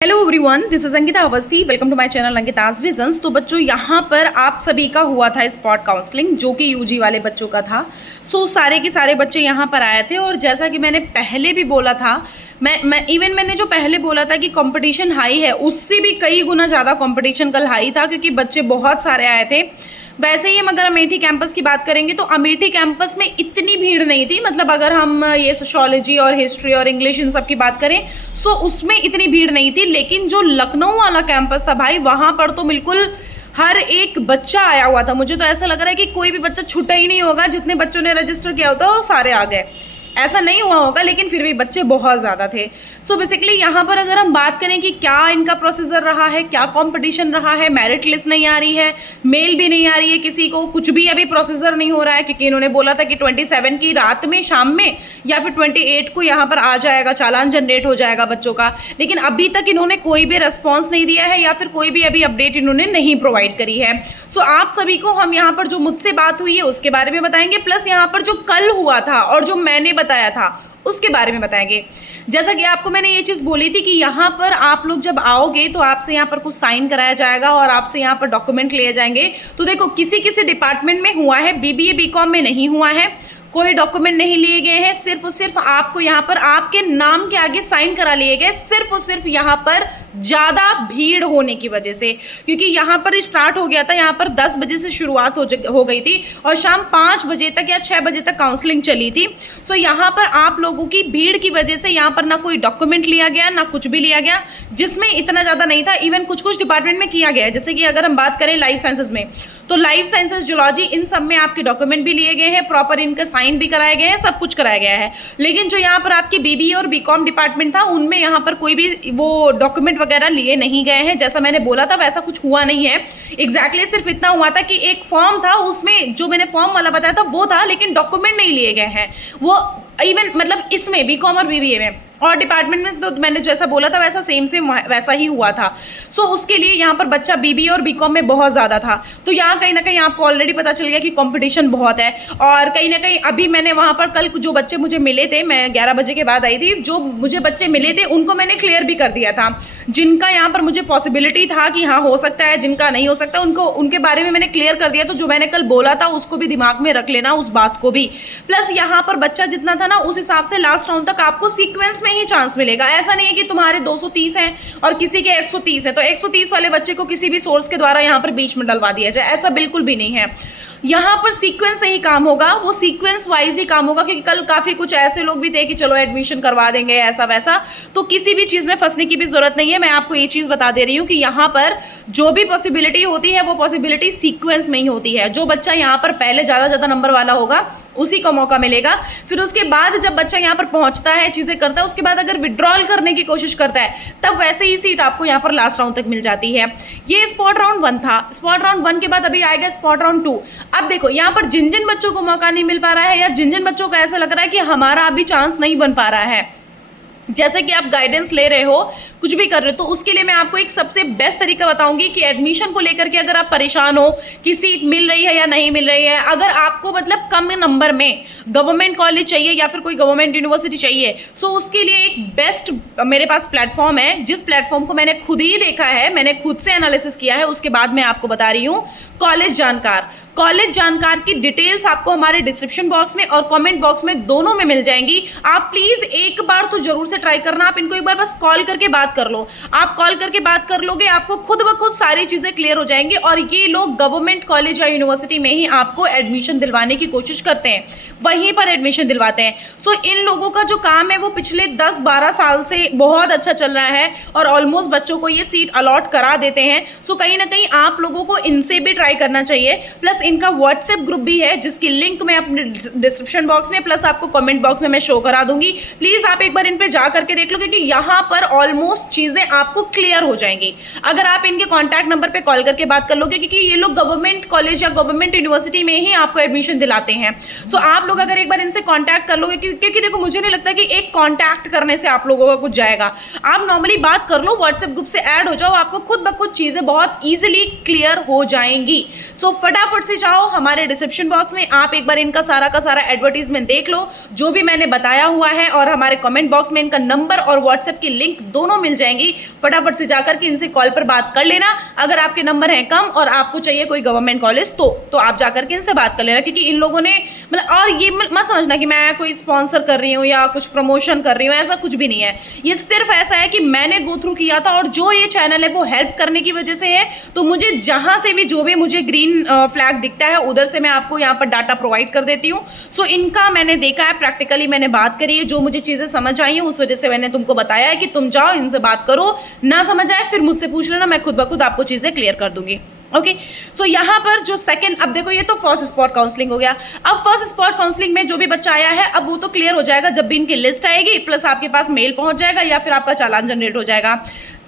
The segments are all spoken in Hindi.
Hello everyone, this is Ankita Awasthi. Welcome to my channel Ankita's visions. तो बच्चों, यहाँ पर आप सभी का हुआ था स्पॉट काउंसलिंग, जो कि यूजी वाले बच्चों का था। सारे के सारे बच्चे यहाँ पर आए थे और जैसा कि मैंने पहले भी बोला था, मैंने जो पहले बोला था कि कंपटीशन हाई है, उससे भी कई गुना ज़्यादा कंपटीशन कल हाई था, क्योंकि बच्चे बहुत सारे आए थे। वैसे ही हम अगर अमेठी कैंपस की बात करेंगे तो अमेठी कैंपस में इतनी भीड़ नहीं थी। मतलब अगर हम ये सोशियोलॉजी और हिस्ट्री और इंग्लिश इन सब की बात करें सो उसमें इतनी भीड़ नहीं थी। लेकिन जो लखनऊ वाला कैंपस था भाई, वहाँ पर तो बिल्कुल हर एक बच्चा आया हुआ था। मुझे तो ऐसा लग रहा है कि कोई भी बच्चा छूटा ही नहीं होगा। जितने बच्चों ने रजिस्टर किया होता वो सारे आ गए। ऐसा नहीं हुआ होगा, लेकिन फिर भी बच्चे बहुत ज़्यादा थे। सो बेसिकली यहाँ पर अगर हम बात करें कि क्या इनका प्रोसीजर रहा है, क्या कंपटीशन रहा है, मेरिट लिस्ट नहीं आ रही है, मेल भी नहीं आ रही है, किसी को कुछ भी अभी प्रोसीजर नहीं हो रहा है, क्योंकि इन्होंने बोला था कि 27 की रात में, शाम में, या फिर 28 को यहाँ पर आ जाएगा, चालान जनरेट हो जाएगा बच्चों का। लेकिन अभी तक इन्होंने कोई भी रेस्पॉन्स नहीं दिया है या फिर कोई भी अभी अपडेट इन्होंने नहीं प्रोवाइड करी है। सो आप सभी को हम यहाँ पर जो मुझसे बात हुई है उसके बारे में बताएंगे, प्लस यहाँ पर जो कल हुआ था और जो मैंने बताया था उसके बारे में बताएंगे। जैसा कि आपको मैंने ये चीज़ बोली थी कि यहाँ पर आप लोग जब आओगे तो आपसे यहाँ पर कुछ साइन कराया जाएगा और आपसे यहाँ पर डॉक्यूमेंट लिए जाएंगे। तो देखो, किसी किसी डिपार्टमेंट में हुआ है, बीबीए बीकॉम में नहीं हुआ है, कोई डॉक्यूमेंट नहीं लिए गए हैं। सिर्फ और सिर्फ आपको यहाँ पर आपके नाम के आगे साइन करा लिए गए, सिर्फ और सिर्फ यहाँ पर ज़्यादा भीड़ होने की वजह से। क्योंकि यहाँ पर स्टार्ट हो गया था, यहाँ पर 10 बजे से शुरुआत हो गई थी और शाम 5 बजे तक या 6 बजे तक काउंसलिंग चली थी। सो यहाँ पर आप लोगों की भीड़ की वजह से यहाँ पर ना कोई डॉक्यूमेंट लिया गया, ना कुछ भी लिया गया, जिसमें इतना ज़्यादा नहीं था। इवन कुछ कुछ डिपार्टमेंट में किया गया है, जैसे कि अगर हम बात करें लाइफ साइंसेज में, तो लाइफ साइंसेज, जूलॉजी, इन सब में आपके डॉक्यूमेंट भी लिए गए हैं, प्रॉपर इनका साइन भी कराए गए हैं, सब कुछ कराया गया है। लेकिन जो यहाँ पर आपके बीबीए और बीकॉम डिपार्टमेंट था, उनमें यहाँ पर कोई भी वो डॉक्यूमेंट वगैरह लिए नहीं गए हैं। जैसा मैंने बोला था वैसा कुछ हुआ नहीं है। एग्जैक्टली सिर्फ इतना हुआ था कि एक फॉर्म था, उसमें जो मैंने फॉर्म वाला बताया था वो था, लेकिन डॉक्यूमेंट नहीं लिए गए हैं। वो इवन मतलब इसमें बीकॉम और बीबीए में और डिपार्टमेंट में तो मैंने जैसा बोला था वैसा सेम वैसा ही हुआ था। सो उसके लिए यहाँ पर बच्चा बीबीए और बीकॉम में बहुत ज़्यादा था। तो यहाँ कहीं ना कहीं आपको ऑलरेडी पता चल गया कि कंपटीशन बहुत है। और कहीं ना कहीं अभी मैंने वहाँ पर कल जो बच्चे मुझे मिले थे, मैं 11 बजे के बाद आई थी, जो मुझे बच्चे मिले थे उनको मैंने क्लियर भी कर दिया था। जिनका यहाँ पर मुझे पॉसिबिलिटी था कि हाँ हो सकता है, जिनका नहीं हो सकता, उनके बारे में मैंने क्लियर कर दिया। तो जो मैंने कल बोला था उसको भी दिमाग में रख लेना, उस बात को भी। प्लस यहाँ पर बच्चा जितना था ना, उस हिसाब से लास्ट राउंड तक आपको सीक्वेंस में ही चांस मिलेगा। ऐसा नहीं है कि तुम्हारे 230 हैं और किसी के 130 है तो 130 वाले बच्चे को किसी भी सोर्स के द्वारा यहाँ पर बीच में डलवा दिया जाए, ऐसा बिल्कुल भी नहीं है। यहाँ पर सीक्वेंस से ही काम होगा, वो सीक्वेंस वाइज ही काम होगा। क्योंकि कल काफी कुछ ऐसे लोग भी थे कि चलो एडमिशन करवा देंगे ऐसा वैसा, तो किसी भी चीज में फंसने की भी जरूरत नहीं है। मैं आपको ये चीज बता दे रही हूँ कि यहाँ पर जो भी पॉसिबिलिटी होती है वो पॉसिबिलिटी सीक्वेंस में ही होती है। जो बच्चा यहाँ पर पहले ज्यादा नंबर वाला होगा उसी को मौका मिलेगा। फिर उसके बाद जब बच्चा यहाँ पर पहुंचता है, चीजें करता है, उसके बाद अगर विड्रॉल करने की कोशिश करता है तब वैसे ही सीट आपको यहाँ पर लास्ट राउंड तक मिल जाती है। ये स्पॉट राउंड 1 था। स्पॉट राउंड 1 के बाद अभी आएगा स्पॉट राउंड 2। अब देखो, यहाँ पर जिन जिन बच्चों को मौका नहीं मिल पा रहा है या जिन जिन बच्चों को ऐसा लग रहा है कि हमारा अभी चांस नहीं बन पा रहा है, जैसे कि आप गाइडेंस ले रहे हो, कुछ भी कर रहे हो, तो उसके लिए मैं आपको एक सबसे बेस्ट तरीका बताऊंगी कि एडमिशन को लेकर के अगर आप परेशान हो कि सीट मिल रही है या नहीं मिल रही है, अगर आपको मतलब कम नंबर में गवर्नमेंट कॉलेज चाहिए या फिर कोई गवर्नमेंट यूनिवर्सिटी चाहिए, सो उसके लिए एक बेस्ट मेरे पास प्लेटफॉर्म है, जिस प्लेटफॉर्म को मैंने खुद ही देखा है, मैंने खुद से एनालिसिस किया है, उसके बाद मैं आपको बता रही हूँ। कॉलेज जानकार, कॉलेज जानकार की डिटेल्स आपको हमारे डिस्क्रिप्शन बॉक्स में और कमेंट बॉक्स में दोनों में मिल जाएंगी। आप प्लीज एक बार तो जरूर से ट्राई करना। आप इनको एक बार बस कॉल करके बात कर लो। आप कॉल करके बात कर लोगे, आपको खुद ब खुद सारी चीजें क्लियर हो जाएंगी। और ये लोग गवर्नमेंट कॉलेज या यूनिवर्सिटी में ही आपको एडमिशन दिलवाने की कोशिश करते हैं, वहीं पर एडमिशन दिलवाते हैं। सो इन लोगों का जो काम है वो पिछले 10-12 साल से बहुत अच्छा चल रहा है और ऑलमोस्ट बच्चों को ये सीट अलॉट करा देते हैं। सो कहीं ना कहीं आप लोगों को इनसे भी ट्राई करना चाहिए। प्लस इनका व्हाट्सएप ग्रुप भी है, जिसकी लिंक मैं अपने डिस्क्रिप्शन बॉक्स में प्लस आपको कमेंट बॉक्स में मैं शो करा दूंगी। प्लीज आप एक बार इन पे जा करके देख लो, क्योंकि यहाँ पर ऑलमोस्ट चीजें आपको क्लियर हो जाएंगी अगर आप इनके कॉन्टैक्ट नंबर पे कॉल करके बात कर लोगे, क्योंकि ये लोग गवर्नमेंट कॉलेज या गवर्नमेंट यूनिवर्सिटी में ही आपको एडमिशन दिलाते हैं। सो आप लोग अगर एक बार इनसे कॉन्टैक्ट कर लोगे, क्योंकि देखो मुझे नहीं लगता कि एक कॉन्टैक्ट करने से आप लोगों का कुछ जाएगा। आप नॉर्मली बात कर लो, व्हाट्सएप ग्रुप से ऐड हो जाओ, आपको खुद ब खुद चीजें बहुत ईजिली क्लियर हो जाएंगी। सो फटाफट से जाओ हमारे डिस्क्रिप्शन बॉक्स में, आप एक बार इनका सारा का सारा एडवर्टीजमेंट देख लो जो भी मैंने बताया हुआ है, और हमारे कमेंट बॉक्स में इनका नंबर और व्हाट्सएप की लिंक दोनों मिल जाएंगी, फटाफट से जाकर के इनसे कॉल पर बात कर लेना। अगर आपके नंबर हैं कम और आपको चाहिए कोई गवर्नमेंट कॉलेज तो आप जाकर के इनसे बात कर लेना, क्योंकि इन लोगों ने मतलब, और ये मत समझना कि मैं कोई स्पॉन्सर कर रही हूँ या कुछ प्रमोशन कर रही हूँ, ऐसा कुछ भी नहीं है। ये सिर्फ ऐसा है कि मैंने गो थ्रू किया था और जो ये चैनल है वो हेल्प करने की वजह से है। तो मुझे जहां से भी जो भी मुझे ग्रीन फ्लैग दिखता है उधर से मैं आपको यहाँ पर डाटा प्रोवाइड कर देती हूँ। सो इनका मैंने देखा है, प्रैक्टिकली मैंने बात करी है, जो मुझे चीजें समझ आई हैं उस वजह से मैंने तुमको बताया है कि तुम जाओ इनसे बात करो, ना समझ आए फिर मुझसे पूछ लेना, मैं खुद ब खुद आपको चीजें क्लियर कर दूंगी। ओके, सो यहाँ पर जो सेकंड, अब देखो ये तो फर्स्ट स्पॉट काउंसलिंग हो गया। अब फर्स्ट स्पॉट काउंसलिंग में जो भी बच्चा आया है अब वो तो क्लियर हो जाएगा जब भी इनकी लिस्ट आएगी, प्लस आपके पास मेल पहुंच जाएगा या फिर आपका चालान जनरेट हो जाएगा।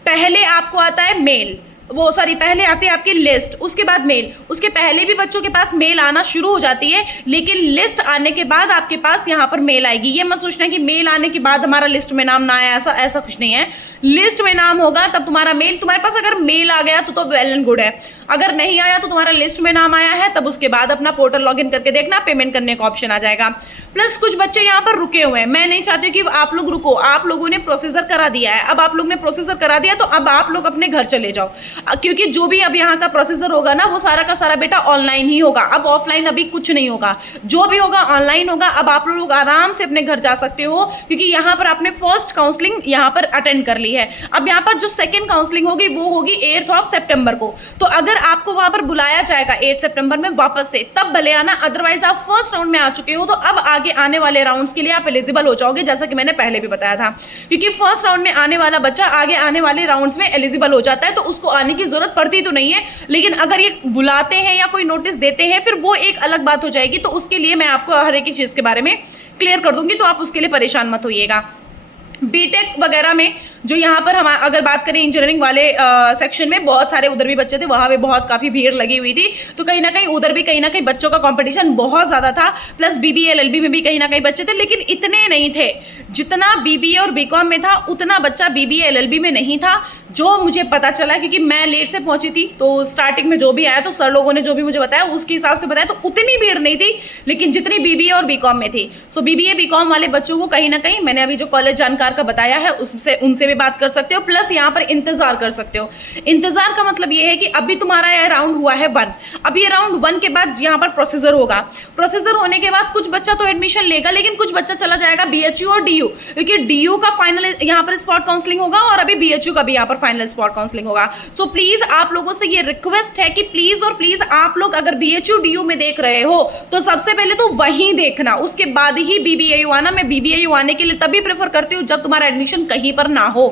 पहले आपको आता है मेल, वो सॉरी पहले आती है आपकी लिस्ट, उसके बाद मेल। उसके पहले भी बच्चों के पास मेल आना शुरू हो जाती है, लेकिन लिस्ट आने के बाद आपके पास यहाँ पर मेल आएगी। ये मत सोचना कि मेल आने के बाद हमारा लिस्ट में नाम ना आया, ऐसा कुछ नहीं है। लिस्ट में नाम होगा तब तुम्हारा मेल, तुम्हारे पास अगर मेल आ गया तो वेल एंड गुड है, अगर नहीं आया तो तुम्हारा लिस्ट में नाम आया है, तब उसके बाद अपना पोर्टल लॉगिन करके देखना, पेमेंट करने का ऑप्शन आ जाएगा। प्लस कुछ बच्चे यहाँ पर रुके हुए हैं, मैं नहीं चाहती कि आप लोग रुको, आप लोगों ने प्रोसीजर करा दिया है, अब आप लोग ने प्रोसीजर करा दिया तो अब आप लोग अपने घर चले जाओ, क्योंकि जो भी अब यहाँ का प्रोसीजर होगा ना वो सारा का सारा बेटा ऑनलाइन ही होगा, अब ऑफलाइन अभी कुछ नहीं होगा, जो भी होगा ऑनलाइन होगा। अब आप लोग आराम से अपने घर जा सकते हो, क्योंकि यहाँ पर आपने फर्स्ट काउंसलिंग यहाँ पर अटेंड कर ली है। अब यहाँ पर जो सेकंड काउंसलिंग होगी वो होगी 8 सितंबर को, तो अगर आपको वहां पर बुलाया जाएगा 8 सितंबर में वापस से, तब भले आना, अदरवाइज आप फर्स्ट राउंड में आ चुके हो तो अब आगे आने वाले राउंड्स के लिए आप एलिजिबल हो जाओगे, जैसा कि मैंने पहले भी बताया था। क्योंकि फर्स्ट राउंड में आने वाला बच्चा आगे आने वाले राउंड्स में एलिजिबल हो जाता है, तो उसको आने की जरूरत पड़ती तो नहीं है, लेकिन अगर ये बुलाते हैं या कोई नोटिस देते हैं फिर वो एक अलग बात हो जाएगी, तो उसके लिए मैं आपको हर एक चीज के बारे में क्लियर कर दूंगी, तो आप उसके लिए परेशान मत होइएगा। बीटेक वगैरह में जो यहाँ पर हम अगर बात करें इंजीनियरिंग वाले सेक्शन में, बहुत सारे उधर भी बच्चे थे, वहाँ पे बहुत काफ़ी भीड़ लगी हुई थी, तो कहीं ना कहीं उधर भी कहीं ना कहीं बच्चों का कंपटीशन बहुत ज़्यादा था। प्लस बीबीए एलएलबी में भी कहीं ना कहीं बच्चे थे, लेकिन इतने नहीं थे जितना बीबीए और बीकॉम में था, उतना बच्चा बीबीए एलएलबी में नहीं था, जो मुझे पता चला, क्योंकि मैं लेट से पहुंची थी। तो स्टार्टिंग में जो भी आया तो सर लोगों ने जो भी मुझे बताया उसके हिसाब से बताया, तो उतनी भीड़ नहीं थी, लेकिन जितनी बीबीए और बीकॉम में थी। सो बीबीए बीकॉम वाले बच्चों को कहीं ना कहीं मैंने अभी जो कॉलेज जानकार का बताया है उससे उनसे भी बात कर सकते हो, प्लस यहाँ पर इंतजार कर सकते हो। इंतजार का मतलब ये है कि अभी तुम्हारा ये राउंड हुआ है 1, अब ये राउंड 1 के बाद यहाँ पर प्रोसीजर होगा। प्रोसीजर होने के बाद कुछ बच्चा तो एडमिशन लेगा, लेकिन कुछ बच्चा चला जाएगा बीएचयू और डीयू, क्योंकि डीयू का फाइनल यहाँ पर स्पॉट काउंसलिंग होगा और अभी बीएचयू का भी यहाँ पर फाइनल स्पॉट काउंसलिंग होगा। सो प्लीज आप लोगों से ये रिक्वेस्ट है कि प्लीज और प्लीज आप लोग अगर बीएचयू डीयू में देख रहे हो तो सबसे पहले तो वहीं देखना, उसके बाद ही बीबीएयू आना। मैं बीबीएयू आने के लिए तभी प्रेफर करती हूँ जब तुम्हारा एडमिशन कहीं पर ना हो।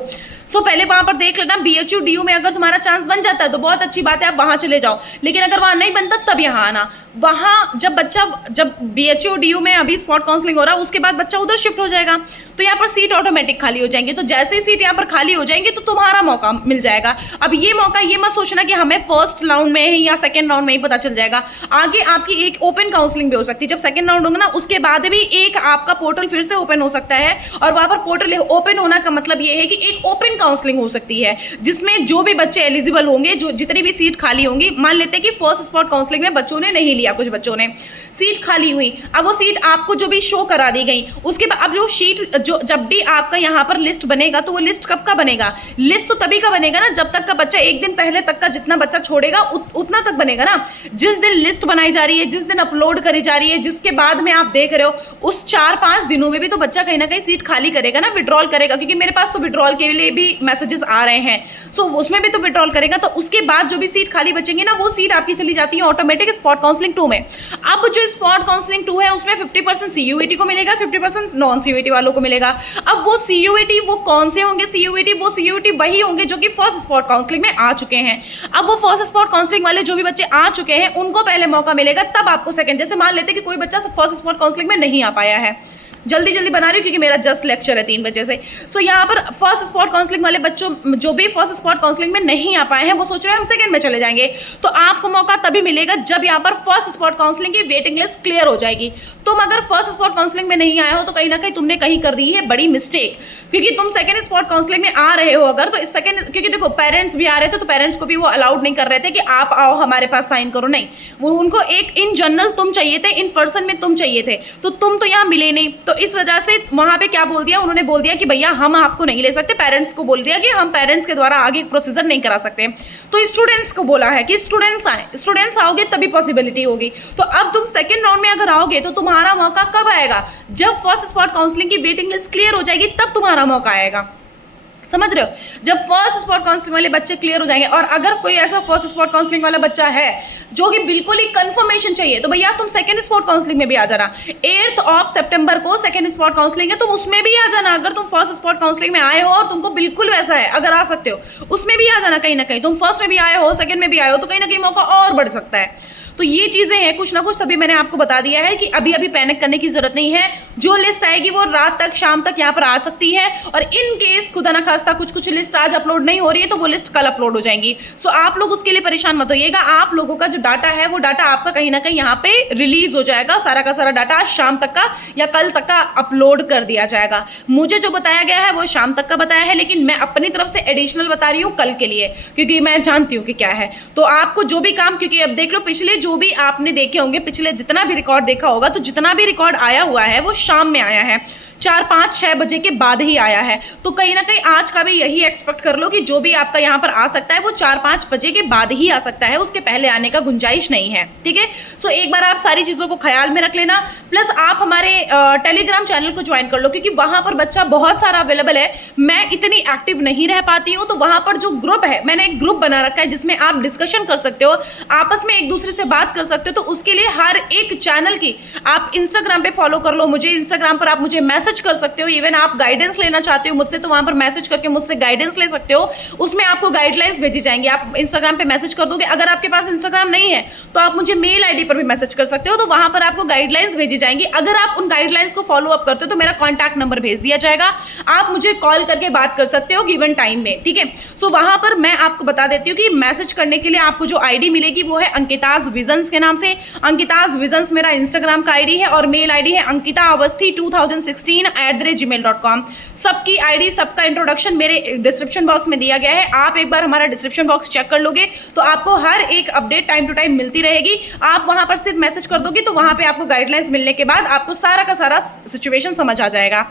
सो पहले वहां पर देख लेना, बीएचयू डीयू में अगर तुम्हारा चांस बन जाता है तो बहुत अच्छी बात है, आप वहां चले जाओ, लेकिन अगर वहां नहीं बनता तब यहाँ आना। वहां जब बीएचयू डीयू में अभी स्पॉट काउंसलिंग हो रहा है उसके बाद बच्चा उधर शिफ्ट हो जाएगा, तो यहाँ पर सीट ऑटोमेटिक खाली हो जाएंगी। तो जैसे ही सीट यहाँ पर खाली हो जाएंगी तो तुम्हारा मौका मिल जाएगा। अब ये मौका ये मत सोचना कि हमें फर्स्ट राउंड में या सेकंड राउंड में ही पता चल जाएगा, आगे आपकी एक ओपन काउंसलिंग भी हो सकती है। जब सेकंड राउंड होगा ना उसके बाद भी एक आपका पोर्टल फिर से ओपन हो सकता है, और वहां पर पोर्टल ओपन होना का मतलब ये है कि एक ओपन काउंसलिंग हो सकती है, जिसमें जो भी बच्चे एलिजिबल होंगे, जो जितनी भी सीट खाली होंगी, मान लेते हैं कि फर्स्ट स्पॉट काउंसलिंग में बच्चों ने नहीं लिया, कुछ बच्चों ने सीट खाली हुई, अब वो सीट आपको जो भी शो करा दी गई, उसके बाद अब जो शीट जो जब भी आपका यहाँ पर लिस्ट बनेगा तो वो लिस्ट कब का बनेगा? लिस्ट तो तभी का बनेगा ना जब तक का बच्चा एक दिन पहले तक का जितना बच्चा छोड़ेगा उतना तक बनेगा ना। जिस दिन लिस्ट बनाई जा रही है, जिस दिन अपलोड करी जा रही है, जिसके बाद में आप देख रहे हो उस 4-5 दिनों में भी तो बच्चा कहीं ना कहीं सीट खाली करेगा ना, विड्रॉल करेगा, क्योंकि मेरे पास तो विड्रॉल के लिए भी मैसेजेस आ रहे हैं। सो उसमें भी तो विड्रॉल करेगा, तो उसके बाद जो भी सीट खाली बचेंगी ना वो सीट आपकी चली जाती है ऑटोमेटिक स्पॉट काउंसलिंग 2 में। अब जो स्पॉट काउंसलिंग 2 है उसमें 50% सीयूईटी को मिलेगा, 50% नॉन सीयूईटी वालों को मिलेगा। अब वो सीयूईटी वो कौन से होंगे? सीयूईटी वो सीयूईटी वही होंगे जो कि फर्स्ट स्पॉट काउंसलिंग में आ चुके हैं। अब वो फर्स्ट स्पॉट काउंसलिंग वाले जो भी बच्चे आ चुके हैं उनको पहले मौका मिलेगा, तब आपको सेकंड। जैसे मान लेते हैं कि कोई बच्चा फर्स्ट स्पॉट काउंसलिंग में नहीं आ पाया है, जल्दी जल्दी बना रही हूँ क्योंकि मेरा जस्ट लेक्चर है 3 बजे से। सो यहाँ पर फर्स्ट स्पॉट काउंसलिंग वाले बच्चों जो भी फर्स्ट स्पॉट काउंसलिंग में नहीं आ पाए हैं वो सोच रहे हैं हम सेकंड में चले जाएंगे, तो आपको मौका तभी मिलेगा जब यहाँ पर फर्स्ट स्पॉट काउंसलिंग की वेटिंग लिस्ट क्लियर हो जाएगी। तुम अगर फर्स्ट स्पॉट काउंसलिंग में नहीं आए हो तो कहीं ना कहीं तुमने कहीं कर दी है बड़ी मिस्टेक, क्योंकि तुम सेकंड स्पॉट काउंसलिंग में आ रहे हो अगर, तो इस सेकंड, क्योंकि देखो पेरेंट्स भी आ रहे थे तो पेरेंट्स को भी वो अलाउड नहीं कर रहे थे कि आप आओ हमारे पास साइन करो, नहीं, वो उनको एक इन जनरल तुम चाहिए थे, इन पर्सन में तुम चाहिए थे, तो तुम तो यहाँ मिले नहीं। तो इस वजह से वहाँ पे क्या बोल दिया, उन्होंने बोल दिया कि भैया हम आपको नहीं ले सकते, पेरेंट्स को बोल दिया कि हम पेरेंट्स के द्वारा आगे प्रोसीजर नहीं करा सकते। तो स्टूडेंट्स को बोला है कि स्टूडेंट्स आए, स्टूडेंट्स आओगे तभी पॉसिबिलिटी होगी। तो अब तुम सेकंड राउंड में अगर आओगे तो तुम्हारा मौका कब आएगा, जब फर्स्ट स्पॉट काउंसलिंग की वेटिंग लिस्ट क्लियर हो जाएगी तब तुम्हारा मौका आएगा, समझ रहे हो। जब फर्स्ट स्पॉट काउंसलिंग वाले बच्चे क्लियर हो जाएंगे, और अगर कोई ऐसा फर्स्ट स्पॉट काउंसलिंग वाला बच्चा है जो कि बिल्कुल ही कंफर्मेशन चाहिए, तो भैया तुम सेकंड स्पॉट काउंसलिंग में भी आ जाना। 8 सितंबर को सेकंड स्पॉट काउंसलिंग है, तुम उसमें भी आ जाना। अगर तुम फर्स्ट स्पॉट काउंसलिंग में आए हो और तुमको बिल्कुल वैसा है, अगर आ सकते हो उसमें भी आ जाना। कहीं ना कहीं तुम फर्स्ट में भी आए हो, सेकंड में भी आए हो, तो कहीं ना कहीं मौका और बढ़ सकता है। तो ये चीजें हैं कुछ ना कुछ, तभी मैंने आपको बता दिया है कि अभी अभी पैनिक करने की जरूरत नहीं है। जो लिस्ट आएगी वो रात तक, शाम तक यहाँ पर आ सकती है, और इन केस खुदा ना खास्ता कुछ लिस्ट आज अपलोड नहीं हो रही है तो वो लिस्ट कल अपलोड हो जाएंगी। सो आप लोग उसके लिए परेशान मत होइएगा। आप लोगों का जो डाटा है वो डाटा आपका कहीं ना कहीं यहाँ पे रिलीज हो जाएगा। सारा का सारा डाटा आज शाम तक का या कल तक का अपलोड कर दिया जाएगा। मुझे जो बताया गया है वो शाम तक का बताया है, लेकिन मैं अपनी तरफ से एडिशनल बता रही हूँ कल के लिए, क्योंकि मैं जानती हूँ कि क्या है। तो आपको जो भी काम, क्योंकि अब देख लो पिछले जो भी आपने देखे होंगे, पिछले जितना भी रिकॉर्ड देखा होगा, तो जितना भी रिकॉर्ड आया हुआ है वो शाम में आया है, 4, 5, 6 बजे के बाद ही आया है। तो कहीं ना कहीं आज का भी यही एक्सपेक्ट कर लो कि जो भी आपका यहाँ पर आ सकता है वो 4, 5 बजे के बाद ही आ सकता है, उसके पहले आने का गुंजाइश नहीं है, ठीक है। सो एक बार आप सारी चीज़ों को ख्याल में रख लेना। प्लस आप हमारे टेलीग्राम चैनल को ज्वाइन कर लो, क्योंकि वहाँ पर बच्चा बहुत सारा अवेलेबल है। मैं इतनी एक्टिव नहीं रह पाती हूँ, तो वहाँ पर जो ग्रुप है, मैंने एक ग्रुप बना रखा है जिसमें आप डिस्कशन कर सकते हो, आपस में एक दूसरे से बात कर सकते हो। तो उसके लिए हर एक चैनल की आप इंस्टाग्राम पे फॉलो कर लो मुझे, इंस्टाग्राम पर आप मुझे मैसेज कर सकते हो। इवन आप गाइडेंस लेना चाहते हो मुझसे तो वहां पर मैसेज करके मुझसे गाइडेंस ले सकते हो। उसमें आपको गाइडलाइंस भेजी जाएंगी, आप इंस्टाग्राम पे मैसेज कर दोगे। अगर आपके पास इंस्टाग्राम नहीं है तो आप मुझे मेल आईडी पर भी मैसेज कर सकते हो, तो वहां पर आपको गाइडलाइंस भेजी जाएंगी। अगर आप उन गाइडलाइंस को फॉलो अप करते हो तो मेरा कॉन्टैक्ट नंबर भेज दिया जाएगा, आप मुझे कॉल करके बात कर सकते हो गिवन टाइम में, ठीक है। सो वहां पर मैं आपको बता देती हूँ कि मैसेज करने के लिए आपको जो आईडी मिलेगी वो है अंकिताज विजन्स के नाम से। अंकिताज विजन्स मेरा इंस्टाग्राम का आईडी है, और मेल आईडी है ankitaawasthi2016@gmail.com। सबकी आईडी, सबका इंट्रोडक्शन मेरे डिस्क्रिप्शन बॉक्स में दिया गया है। आप एक बार हमारा डिस्क्रिप्शन बॉक्स चेक कर लोगे तो आपको हर एक अपडेट टाइम टू टाइम मिलती रहेगी। आप वहां पर सिर्फ मैसेज कर दोगे तो वहां पे आपको गाइडलाइंस मिलने के बाद आपको सारा का सारा सिचुएशन समझ आ जाएगा।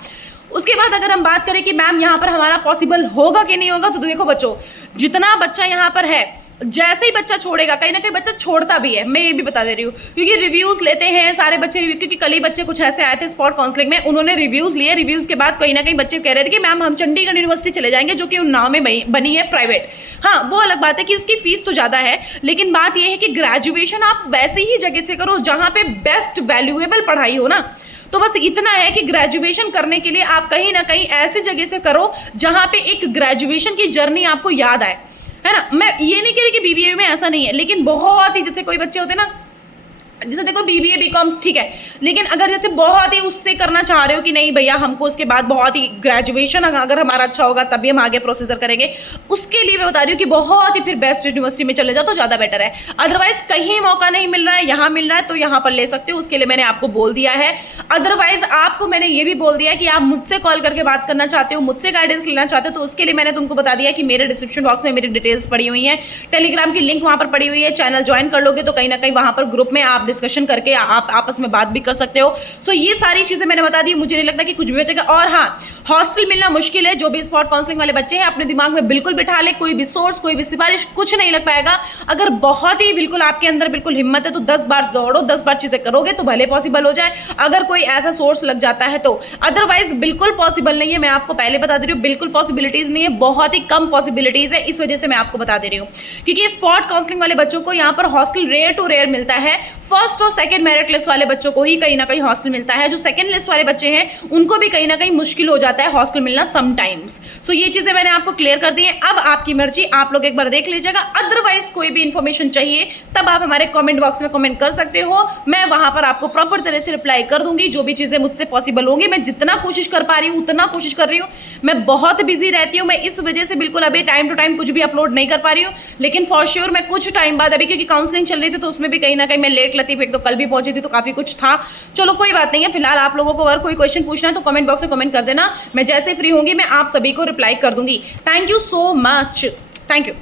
उसके बाद अगर हम बात करें कि मैम यहाँ पर हमारा पॉसिबल होगा कि नहीं होगा, तो देखो बच्चों, जितना बच्चा यहाँ पर है, जैसे ही बच्चा छोड़ेगा, कहीं ना कहीं बच्चा छोड़ता भी है, मैं ये भी बता दे रही हूँ, क्योंकि रिव्यूज लेते हैं सारे बच्चे रिव्यू। क्योंकि कल ही बच्चे कुछ ऐसे आए थे स्पॉट काउंसलिंग में, उन्होंने रिव्यूज लिए, रिव्यूज के बाद कहीं ना कहीं बच्चे कह रहे थे कि मैम हम चंडीगढ़ यूनिवर्सिटी चले जाएंगे, जो कि उन्नाव में बनी है प्राइवेट। हाँ, वो अलग बात है कि उसकी फीस तो ज्यादा है, लेकिन बात यह है कि ग्रेजुएशन आप वैसे ही जगह से करो जहां पे बेस्ट वैल्यूएबल पढ़ाई हो ना। तो बस इतना है कि ग्रेजुएशन करने के लिए आप कहीं ना कहीं ऐसी जगह से करो जहां पे एक ग्रेजुएशन की जर्नी आपको याद आए, है ना। मैं ये नहीं कह रही कि बीबीए में ऐसा नहीं है, लेकिन बहुत ही, जैसे कोई बच्चे होते हैं ना, जैसे देखो बीबीए बीकॉम ठीक है, लेकिन अगर जैसे बहुत ही उससे करना चाह रहे हो कि नहीं भैया हमको उसके बाद बहुत ही ग्रेजुएशन अगर हमारा अच्छा होगा तभी हम आगे प्रोसीजर करेंगे, उसके लिए मैं बता रही हूँ कि बहुत ही फिर बेस्ट यूनिवर्सिटी में चले जाओ तो ज़्यादा बेटर है। अदरवाइज कहीं मौका नहीं मिल रहा है, यहाँ मिल रहा है तो यहाँ पर ले सकते हो, उसके लिए मैंने आपको बोल दिया है। अदरवाइज आपको मैंने ये भी बोल दिया कि आप मुझसे कॉल करके बात करना चाहते हो, मुझसे गाइडेंस लेना चाहते हो, तो उसके लिए मैंने तुमको बता दिया कि मेरे डिस्क्रिप्शन बॉक्स में मेरी डिटेल्स पड़ी हुई है, टेलीग्राम की लिंक वहाँ पर पड़ी हुई है। चैनल ज्वाइन कर लोगे तो कहीं ना कहीं वहाँ पर ग्रुप में आप डिस्कशन करके आप आपस में बात भी कर सकते हो। सो ये सारी चीजें मैंने बता दी, मुझे नहीं लगता कि कुछ भी बचेगा। और हाँ, हॉस्टल मिलना मुश्किल है, जो भी स्पॉट काउंसलिंग वाले बच्चे हैं अपने दिमाग में बिल्कुल बिठा ले, कोई भी सोर्स, कोई भी सिफारिश कुछ नहीं लग पाएगा। अगर बहुत ही बिल्कुल आपके अंदर बिल्कुल हिम्मत है तो 10 बार दौड़ो, 10 बार चीजें करोगे तो भले पॉसिबल हो जाए, अगर कोई ऐसा सोर्स लग जाता है तो। अदरवाइज बिल्कुल पॉसिबल नहीं है, मैं आपको पहले बता दे रही हूँ, बिल्कुल पॉसिबिलिटीज नहीं है, बहुत ही कम पॉसिबिलिटीज है। इस वजह से मैं आपको बता दे रही हूँ, क्योंकि स्पॉट काउंसलिंग वाले बच्चों को यहाँ पर हॉस्टल रेयर टू रेयर मिलता है। फर्स्ट और सेकंड मेरिट लिस्ट वाले बच्चों को ही कहीं ना कहीं हॉस्टल मिलता है, जो सेकंड लिस्ट वाले बच्चे हैं उनको भी कहीं ना कहीं मुश्किल हो जाता है हॉस्टल मिलना समटाइम्स। सो ये चीजें मैंने आपको क्लियर कर दी है। अब आपकी मर्जी, आप लोग एक बार देख लीजिएगा। अदरवाइज कोई भी इंफॉर्मेशन चाहिए तब आप हमारे कमेंट बॉक्स में कमेंट कर सकते हो, मैं वहां पर आपको प्रॉपर तरह से रिप्लाई कर दूंगी। जो भी चीजें मुझसे पॉसिबल होंगी, मैं जितना कोशिश कर पा रही हूँ उतना कोशिश कर रही हूँ। मैं बहुत बिजी रहती हूँ, मैं इस वजह से बिल्कुल अभी टाइम टू टाइम कुछ भी अपलोड नहीं कर पा रही हूँ, लेकिन फॉर श्योर मैं कुछ टाइम बाद, अभी क्योंकि काउंसलिंग चल रही थी तो उसमें भी कहीं ना कहीं मैं लेट लतीफ, एक तो कल भी पहुंची थी तो काफी कुछ था। चलो कोई बात नहीं है, फिलहाल आप लोगों को अगर कोई क्वेश्चन पूछना है तो कमेंट बॉक्स में कमेंट कर देना, मैं जैसे फ्री होंगी मैं आप सभी को रिप्लाई कर दूंगी। Thank you so much, thank you.